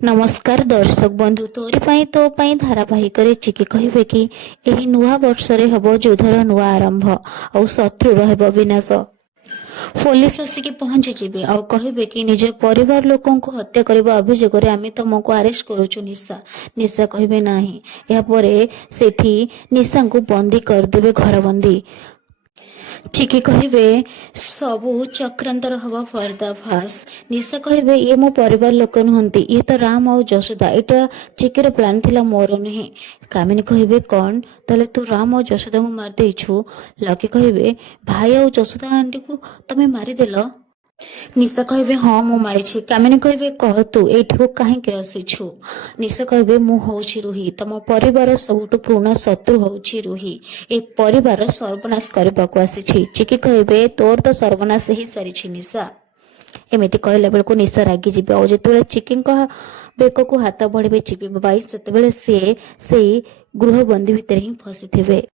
नमस्कार दर्शक बंधु तोरी पाई तो पाई धारावाहिक चिकी कहे कि एही नुआ वर्षरे हब युद्धर नुआ आरंभ और शत्रु रहब विनाश। पुलिस आसिक पहुंची जिबे और कहे कि निज परिवार लोकों को हत्या करने अभियोग आम तुमको आरेस्ट करुचु निशा। निशा कहे नाही यापर सेठी निशा को बंदी करदे घर बंदी। चिकी कहे सबू चक्रांतर हवा पर्दाफाश। निशा कहे ये मो परिवार लोक नुहति ये तो राम और जशोदा एटा चिकीर प्लान थिला मोर नुहे। कामिनी कहे कौन ताले तू राम और जशोदा को मार देछु। लकी कहे भाई और जशोदा आंटी को तमे मारिदेल। निशा कहे हाँ मु मारी। कामिनी कहे कह तू एठू कहीं आसीछु। निशा कहे मु होउछि रुही तम परिवार सबुठु पुराना शत्रु होउछि रुही ए परिवार सर्वनाश करबाकू आसीछि। चिकी कहे तोर तो सर्वनाश ही सारी निशा। एमती कहला बेलू निशा रागी जीवे और जो चिकी बेक को हाथ बढ़े चिपे बाई से गृहबंदी भितर ही फसी थे।